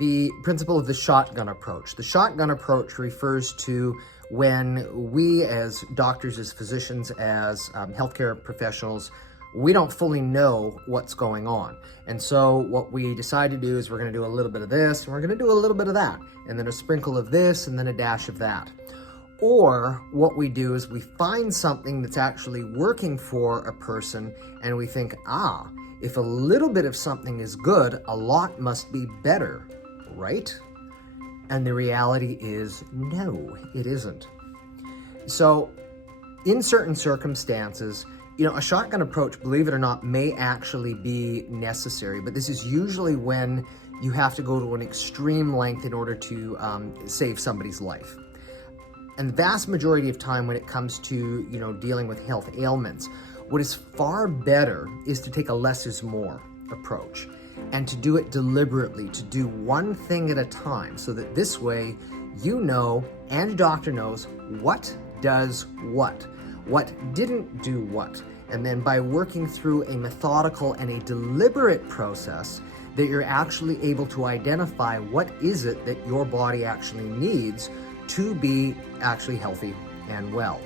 the principle of the shotgun approach. The shotgun approach refers to when we as doctors, as physicians, as healthcare professionals, we don't fully know what's going on. And so what we decide to do is we're going to do a little bit of this, and we're going to do a little bit of that, and then a sprinkle of this, and then a dash of that. Or what we do is we find something that's actually working for a person, and we think, if a little bit of something is good, a lot must be better, right? And the reality is, no, it isn't. So in certain circumstances, a shotgun approach, believe it or not, may actually be necessary, but this is usually when you have to go to an extreme length in order to save somebody's life. And the vast majority of time when it comes to, dealing with health ailments, what is far better is to take a less is more approach and to do it deliberately, to do one thing at a time, so that this way and doctor knows what does what didn't do what. And then by working through a methodical and a deliberate process, that you're actually able to identify what is it that your body actually needs to be actually healthy and well.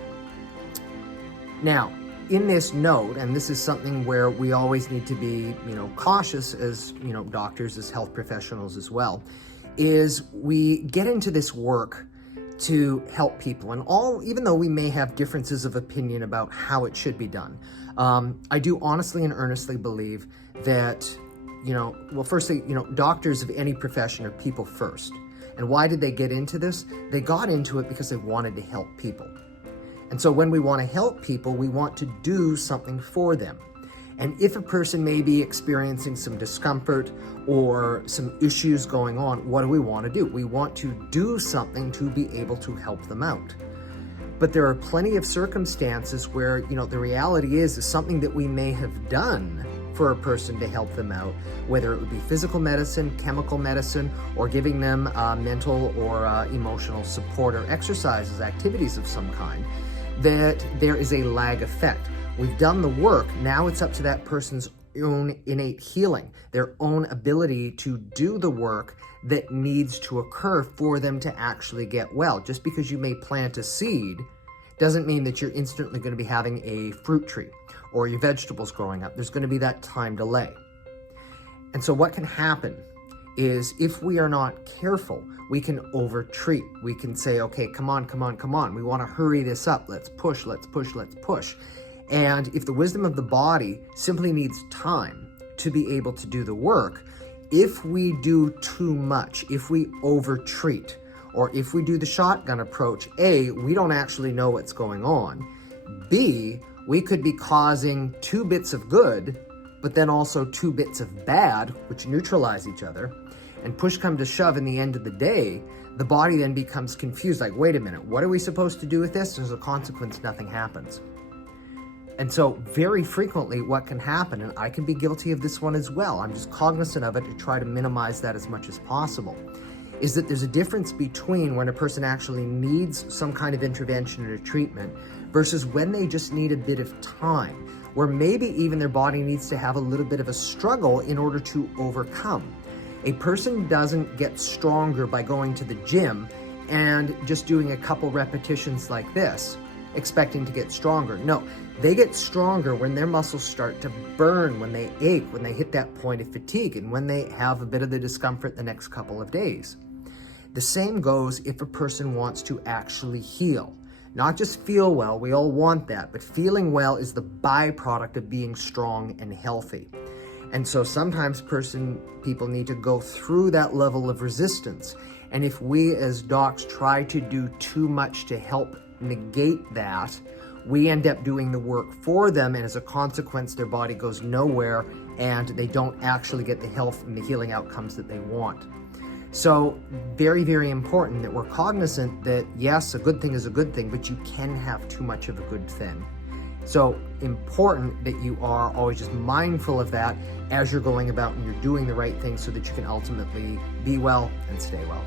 Now, in this note, and this is something where we always need to be, cautious as, doctors, as health professionals as well, is we get into this work to help people. And even though we may have differences of opinion about how it should be done, I do honestly and earnestly believe that, firstly, doctors of any profession are people first. And why did they get into this? They got into it because they wanted to help people. And so when we want to help people, we want to do something for them. And if a person may be experiencing some discomfort or some issues going on, what do we want to do? We want to do something to be able to help them out. But there are plenty of circumstances where, the reality is something that we may have done for a person to help them out, whether it would be physical medicine, chemical medicine, or giving them mental or emotional support or exercises, activities of some kind, that there is a lag effect. We've done the work, now it's up to that person's own innate healing, their own ability to do the work that needs to occur for them to actually get well. Just because you may plant a seed doesn't mean that you're instantly going to be having a fruit tree or your vegetables growing up. There's going to be that time delay. And so what can happen is if we are not careful, we can overtreat. We can say, okay, come on. We want to hurry this up. Let's push. And if the wisdom of the body simply needs time to be able to do the work, if we do too much, if we overtreat, or if we do the shotgun approach, A, we don't actually know what's going on. B, we could be causing 2 bits of good, but then also 2 bits of bad, which neutralize each other. And push come to shove in the end of the day, the body then becomes confused, like, wait a minute, what are we supposed to do with this? And as a consequence, nothing happens. And so very frequently what can happen, and I can be guilty of this one as well, I'm just cognizant of it to try to minimize that as much as possible, is that there's a difference between when a person actually needs some kind of intervention or treatment versus when they just need a bit of time, where maybe even their body needs to have a little bit of a struggle in order to overcome. A person doesn't get stronger by going to the gym and just doing a couple repetitions like this, expecting to get stronger. No, they get stronger when their muscles start to burn, when they ache, when they hit that point of fatigue, and when they have a bit of the discomfort the next couple of days. The same goes if a person wants to actually heal. Not just feel well, we all want that, but feeling well is the byproduct of being strong and healthy. And so sometimes people need to go through that level of resistance. And if we as docs try to do too much to help negate that, we end up doing the work for them, and as a consequence, their body goes nowhere and they don't actually get the health and the healing outcomes that they want. So very, very important that we're cognizant that yes, a good thing is a good thing, but you can have too much of a good thing. So important that you are always just mindful of that as you're going about and you're doing the right thing so that you can ultimately be well and stay well.